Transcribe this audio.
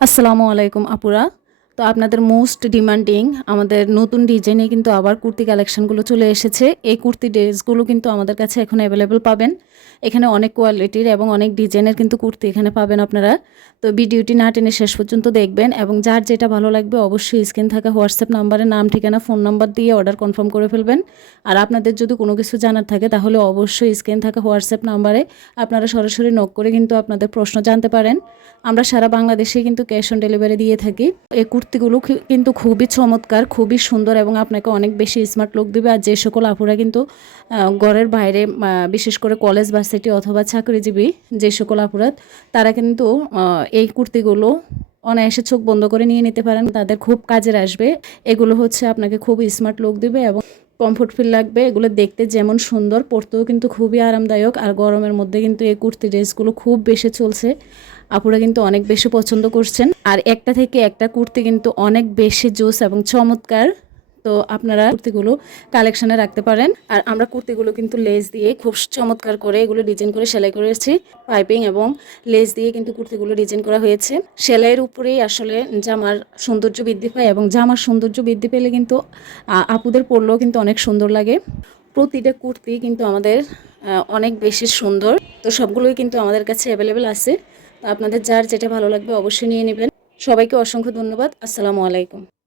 আসসালামু আলাইকুম আপুরা। তো আপনাদের মোস্ট ডিমান্ডিং আমাদের নতুন ডিজাইনে কিন্তু আবার কুর্তি কালেকশনগুলো চলে এসেছে। এই কুর্তি ড্রেসগুলো কিন্তু আমাদের কাছে এখন অ্যাভেলেবেল পাবেন। এখানে অনেক কোয়ালিটির এবং অনেক ডিজাইনের কিন্তু কুর্তি এখানে পাবেন আপনারা। তো ভিডিওটি না টেনে শেষ পর্যন্ত দেখবেন এবং যার যেটা ভালো লাগবে অবশ্যই স্ক্রিন থাকা হোয়াটসঅ্যাপ নাম্বারে নাম, ঠিকানা ফোন নাম্বার দিয়ে অর্ডার কনফার্ম করে ফেলবেন। আর আপনাদের যদি কোনো কিছু জানার থাকে তাহলে অবশ্যই স্ক্রিন থাকা হোয়াটসঅ্যাপ নাম্বারে আপনারা সরাসরি নক করে কিন্তু আপনাদের প্রশ্ন জানতে পারেন। আমরা সারা বাংলাদেশে কিন্তু ক্যাশ অন ডেলিভারি দিয়ে থাকি। এই কুর্তিগুলো কিন্তু খুবই চমৎকার, খুবই সুন্দর এবং আপনাকে অনেক বেশি স্মার্ট লুক দিবে। আর যে সকল আপুরা কিন্তু ঘরের বাইরে বিশেষ করে কলেজ ভার্সিটি অথবা চাকরিজীবী যে সকল আপুরা তারা কিন্তু এই কুর্তিগুলো অনায়াসে চোখ বন্ধ করে নিয়ে নিতে পারেন। তাদের খুব কাজের আসবে। এগুলো হচ্ছে আপনাকে খুব স্মার্ট লুক দিবে এবং কমফোর্ট ফিল লাগবে। এগুলো দেখতে যেমন সুন্দর, পরতেও কিন্তু খুবই আরামদায়ক। আর গরমের মধ্যে কিন্তু এই কুর্তি ড্রেসগুলো খুব বেশি চলছে। আপুরা কিন্তু অনেক বেশি পছন্দ করছেন। আর একটা থেকে একটা কুর্তি কিন্তু অনেক বেশি জোস এবং চমৎকার। তো আপনারা কুর্তিগুলো কালেকশনে রাখতে পারেন। আর আমরা কুর্তিগুলো কিন্তু লেস দিয়ে খুব চমৎকার করে এগুলো ডিজাইন করে সেলাই করেছি পাইপিং এবং লেস দিয়ে কিন্তু কুর্তিগুলো ডিজাইন করা হয়েছে। সেলাইয়ের উপরেই আসলে জামার সৌন্দর্য বৃদ্ধি পায় এবং জামার সৌন্দর্য বৃদ্ধি পেলে কিন্তু আপুদের পরলেও কিন্তু অনেক সুন্দর লাগে। প্রতিটা কুর্তি কিন্তু আমাদের অনেক বেশি সুন্দর। তো সবগুলোই কিন্তু আমাদের কাছে অ্যাভেলেবেল আছে। আপনাদের যার যেটা ভালো লাগবে অবশ্যই নিয়ে নেবেন। সবাইকে অসংখ্য ধন্যবাদ। আসসালামু আলাইকুম।